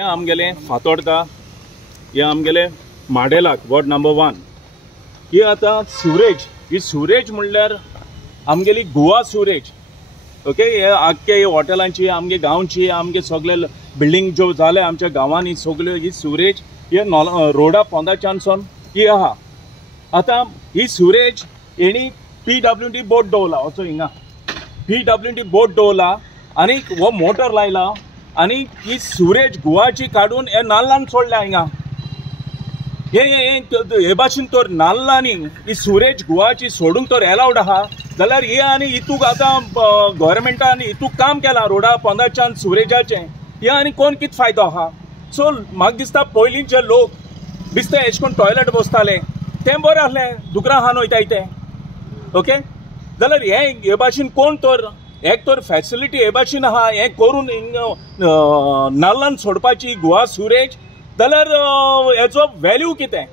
आमगेले फातोडका हे आमगेले माडेलाक ward number 1 ही आता सिवरेज ही सिवरेज म्हणल्यार आमगेली गोवा सिवरेज ओके हे आख्खे हॉटेलांची आमगे गांवची आमगे सगळे बिल्डिंग ज्यो जाले आमच्या गांवांनी सगळ्यो ही सिवरेज हे रोडा पोंदाच्यानसून ही आहा आता ही सिवरेज हेणी PWD बोर्ड दवरला असो हिंगा PWD बोर्ड दवरला आनी हो मोटर लायला आनी ही सिवरेज गोवाची काडून हे नाल्लान सोडल्या हिंगा हे भाशेन तर नाल्लांनी ही सिवरेज गोवाची सोडूंक तर अलाउड आहा जाल्यार हे आनी हितूक आतां गव्हर्मेंटान हितूक काम केलां रोडा पोंदाच्यान सिवरेजाचें हे आनी कोण कितें फायदो आहा सो म्हाका दिसता पयलींचे लोक बिस्ते एश कोन्न टॉयलेट बसताले तें बरें आहलें दुकरां खावन वयताय ते ओके जाल्यार हे भाशेन कोण तर एक तर फॅसिलिटी हे भाशेन आहा हें करून नाल्लान सोडपाची गोवा सिवरेज जाल्यार हेचो व्हॅल्यू कितें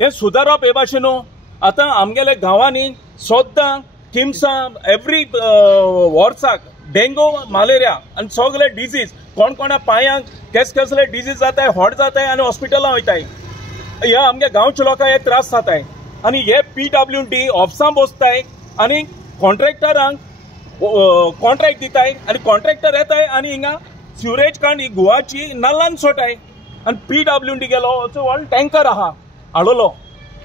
हें सुदारप हे भाशेन आतां आमगेल्या गांवांनी सोद्दां किमसां एवरी वर्साक डेंगू मलेरिया आनी सगळे डिजीज कोण कोणा पांयांक कसले डिजीज जाताय हॉट जाताय आनी हॉस्पिटलां वयताय हे आमगे गांवच्या लोकांक हे त्रास जाताय आनी हे PWD ऑफिसां बसताय आनी कॉन्ट्रॅक्टरांक कॉन्ट्रॅक्ट दिताय आनी कॉन्ट्रॅक्टर येताय आनी हिंगा सिवरेज काडून ही गोवाची नाल्लान सोडटाय आनी PWD गेलो असो व्हडलो टँकर आहा हाडलो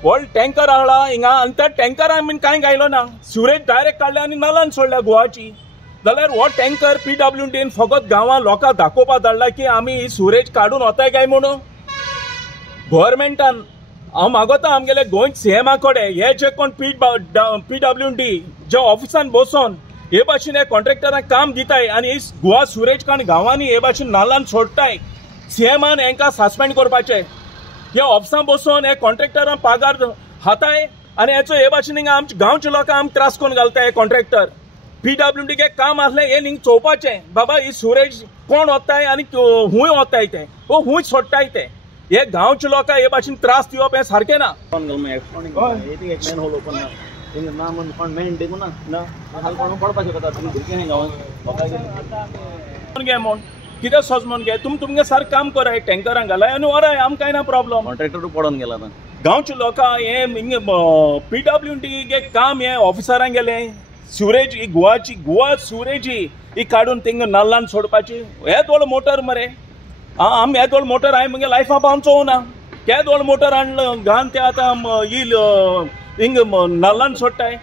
व्हडलो टँकर हाडला हिंगा आनी त्या टँकरान बीन कांय गायलो ना सिवरेज डायरेक्ट काडल्या आनी नाल्लान सोडल्या गोवाची जाल्यार हो टँकर PWDन फकत गांवां लोकांक दाखोवपाक धाडला की आमी ही सिवरेज काडून वताय काय म्हणून गव्हर्मेंटान हांव मागोता आमगेले गोंय CMा कडेन हे जे कोण PWD जे ऑफिसान बसोन हे भाशेन हे कॉन्ट्रॅक्टरांक काम दिताय आनी ही गोवा सिवरेज काडून गांवांनी हे भाशेन नाल्लान सोडटाय CMान हेंकां सस्पेंड करपाचें हे ऑफिसान बसोन हे कॉन्ट्रॅक्टरांक पगार हाताय आनी हेचो हे भाशेन हिंगा आमच्या गांवच्या लोकांक आमी त्रास करून घालताय हे कॉन्ट्रॅक्टर PWD के काम आसलें हे हिंग चोवपाचें बाबा ही सिवरेज कोण वताय आनी खूंय वताय ते वो खूंय सोडटाय ते हे गांवच्या लोकांक हे भाशेन त्रास दिवप हे सारकें ना कितें सोजमोन घे तुमगे सारकें काम कराय टँकरांक घालाय आनी वराय आमकां कांय ना प्रॉब्लम कॉन्ट्रॅक्टर पडोन गेला गांवच्या लोकांक हे हिंग PWD गे काम हे ऑफिसरांक गेलें सिवरेज ही गोवा सिवरेज ही काडून थिंग नाल्लान सोडपाची हे व्हडलो मोटर मरे आमी हे व्हडलो मोटर हांवें म्हगे लायफा पावन चोवना हे व्हडलो मोटर हाडलो घान ते आतां ही हिंग नाल्लान सोडटाय